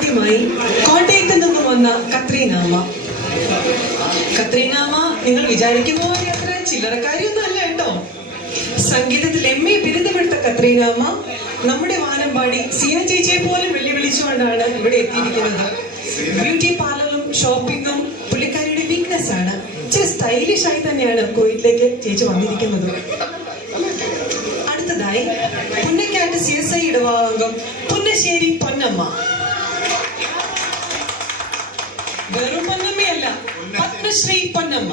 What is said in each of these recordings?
ആദ്യമായി കോട്ടയത്ത് നിന്നും വന്ന കത്രീനാമ്മ. കത്രീനാമ്മ നിങ്ങൾ വിചാരിക്കുന്ന പോലെ അത്ര ചില്ലറക്കാരിയൊന്നും അല്ല കേട്ടോ. സംഗീതത്തിൽ MA ബിരുദമെടുത്ത കത്രീനാമ്മ നമ്മുടെ വാനമ്പാടി സീന ചേച്ചിയെ പോലും വെല്ലുവിളിച്ചുകൊണ്ടാണ് ഇവിടെ എത്തിയിരിക്കുന്നത്. ബ്യൂട്ടി പാർലറും ഷോപ്പിങ്ങും പുള്ളിക്കാരിയുടെ വീക്ക്നെസ് ആണ്. ഇച്ചിരി സ്റ്റൈലിഷ് ആയി തന്നെയാണ് കോയിറ്റിലേക്ക് ചേച്ചി വന്നിരിക്കുന്നത്. അടുത്തതായി പുന്നക്കാട്ട് CSI ഇടവാംഗം പുന്നശ്ശേരി പൊന്നമ്മ. വെറും പൊന്നമ്മയല്ല, പത്മശ്രീ പൊന്നമ്മ.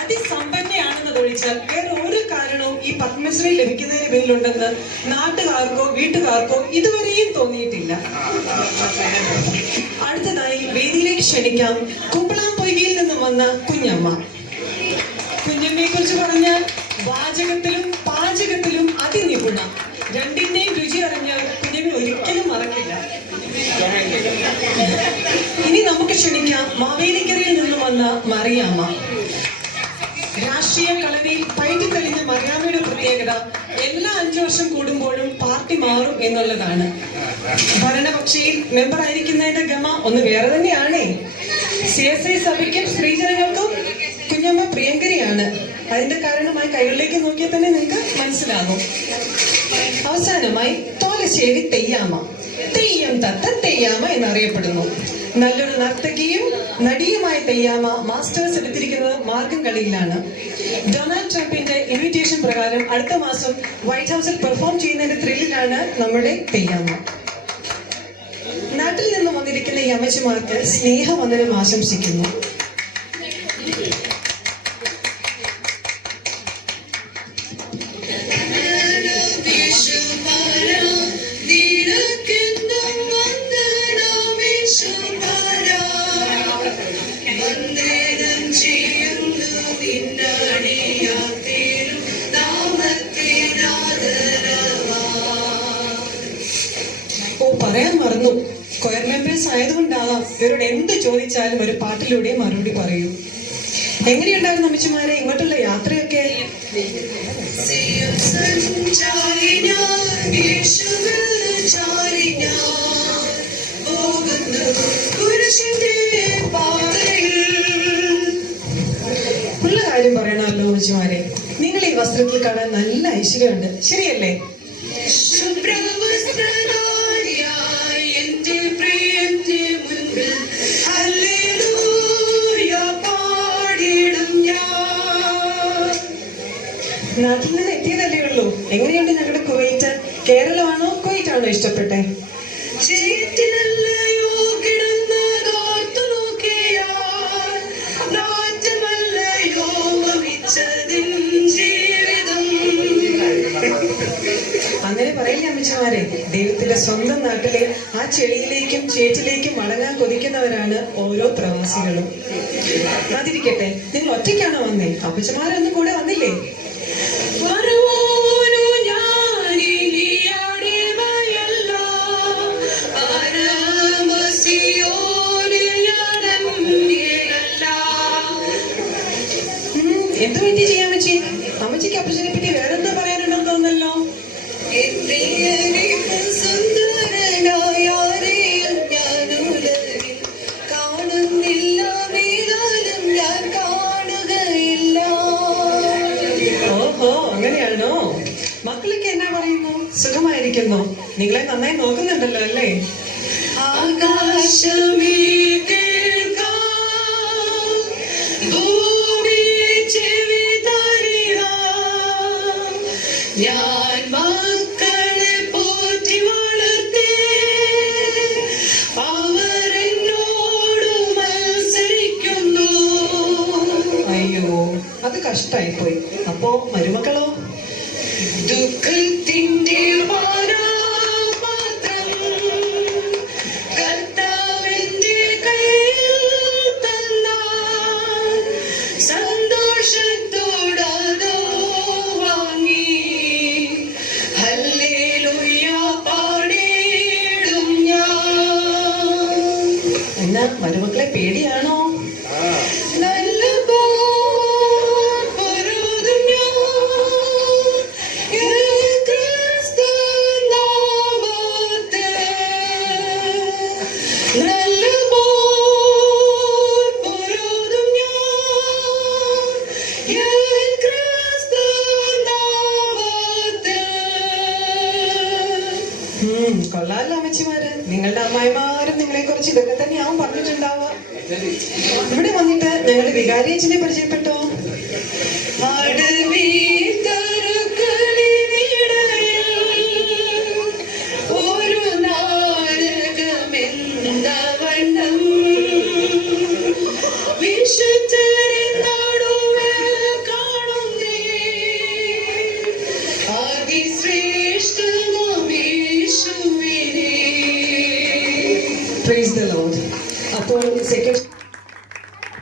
അതിസമ്പന്നയാണെന്നതൊഴിച്ചാൽ വേറെ ഒരു കാരണവും ഈ പത്മശ്രീ ലഭിക്കുന്നതിന് പിന്നിലുണ്ടെന്ന് നാട്ടുകാർക്കോ വീട്ടുകാർക്കോ ഇതുവരെയും തോന്നിയിട്ടില്ല. അടുത്തതായി വേദിയിലേക്ക് ക്ഷണിക്കാം കുമ്പളാംപൊയ്കയിൽ നിന്നും വന്ന കുഞ്ഞമ്മ. കുഞ്ഞമ്മയെ കുറിച്ച് പറഞ്ഞാൽ വാചകത്തിലും പാചകത്തിലും അതിനിപുണ. രണ്ടിന്റെയും രുചി അറിഞ്ഞ് കുഞ്ഞമ്മ ഒരിക്കലും മറക്കില്ല. ഇനി നമുക്ക് ക്ഷണിക്കാം മാവേലിക്കരയിൽ നിന്നും വന്ന മറിയാമ്മ. രാഷ്ട്രീയ കളരിയിൽ പൈറ്റി തെളിഞ്ഞ മറിയാമ്മയുടെ പ്രത്യേകത എല്ലാ 5 വർഷം കൂടുമ്പോഴും പാർട്ടി മാറും എന്നുള്ളതാണ്. ഭരണപക്ഷയിൽ മെമ്പർ ആയിരിക്കുന്നതിന്റെ ഗമ ഒന്ന് വേറെ തന്നെയാണേ. CSI സഭയ്ക്കും സ്ത്രീജനങ്ങൾക്കും കുഞ്ഞമ്മ പ്രിയങ്കരിയാണ്. അതിന്റെ കാരണമായി കൈകളിലേക്ക് നോക്കിയാൽ തന്നെ നിങ്ങൾക്ക് മനസ്സിലാകും. അവസാനമായി തോലശ്ശേരി തെയ്യാമ്മ. തെയ്യം തത്ത തെയ്യാമ്മ എന്നറിയപ്പെടുന്നു. നല്ലൊരു നർത്തകിയും നടിയുമായ തെയ്യാമ്മ മാസ്റ്റേഴ്സ് എടുത്തിരിക്കുന്നത് മാർഗം കളിയിലാണ്. ഡൊണാൾഡ് ട്രംപിന്റെ ഇൻവിറ്റേഷൻ പ്രകാരം അടുത്ത മാസം വൈറ്റ് ഹൗസിൽ പെർഫോം ചെയ്യുന്നതിന്റെ ത്രില്ലിലാണ് നമ്മുടെ തെയ്യാമ്മ. നാട്ടിൽ നിന്നും വന്നിരിക്കുന്ന ഈ അമ്മച്ചിമാർക്ക് സ്നേഹവന്ദനം ആശംസിക്കുന്നു. പറയാൻ മറന്നു, കൊയർ മെമ്പേഴ്സ് ആയതുകൊണ്ടാകാം ഇവരോട് എന്ത് ചോദിച്ചാലും ഒരു പാട്ടിലൂടെ മറുപടി പറയൂ. എങ്ങനെയുണ്ടായിരുന്നു അമ്മച്ചിമാരെ ഇങ്ങോട്ടുള്ള യാത്രയൊക്കെ? ഉള്ള കാര്യം പറയണമല്ലോ അമ്മച്ചിമാരെ, നിങ്ങൾ ഈ വസ്ത്രത്തിൽ കാണാൻ നല്ല ഐശ്വര്യമുണ്ട്, ശരിയല്ലേ? നാട്ടിൽ നിന്ന് എത്തിയതല്ലേ ഉള്ളൂ. എങ്ങനെയുണ്ട് ഞങ്ങളുടെ കുവൈറ്റ്? കേരളമാണോ കുവൈറ്റാണോ ഇഷ്ടപ്പെട്ടെ? അങ്ങനെ പറയില്ലേ അമ്മച്ചിമാരെ, ദൈവത്തിന്റെ സ്വന്തം നാട്ടിലെ ആ ചെളിയിലേക്കും ചേറ്റിലേക്കും മടങ്ങാൻ കൊതിക്കുന്നവരാണ് ഓരോ പ്രവാസികളും. അതിരിക്കട്ടെ, നിങ്ങൾ ഒറ്റയ്ക്കാണോ വന്നേ? അമ്മച്ചിമാരൊന്നും കൂടെ വന്നില്ലേ? എന്ത് പറ്റി ചെയ്യാൻ പറ്റി? അമ്മച്ചിക്ക് അപ്പച്ചനെ പറ്റി വേറെന്തോ പറയാനുണ്ടെന്ന് തോന്നല്ലോ. ഓഹോ, അങ്ങനെയാണോ? മക്കളൊക്കെ എന്നാ പറയുന്നു? സുഖമായിരിക്കുന്നു? നിങ്ങളെ നന്നായി നോക്കുന്നുണ്ടല്ലോ അല്ലേ? ആകാശമേ ഞാൻ മക്കളെ പോറ്റി വളർത്തി, അവരെന്നോട് മത്സരിക്കുന്നു. അയ്യോ, അത് കഷ്ടായിപ്പോയി. അപ്പോ മരുമക്കളോ? ദുഃഖത്തിന്റെ മരുമക്കളെ പേടിയാണോ? കൊള്ളാലോ അമ്മച്ചിമാര്. നിങ്ങളുടെ അമ്മായിമാരും നിങ്ങളെ കുറിച്ച് ഇതൊക്കെ തന്നെയാവും പറഞ്ഞിട്ടുണ്ടാവുക. ഇവിടെ വന്നിട്ട് ഞങ്ങളുടെ വികാരിയച്ഛനെ പരിചയപ്പെട്ടു.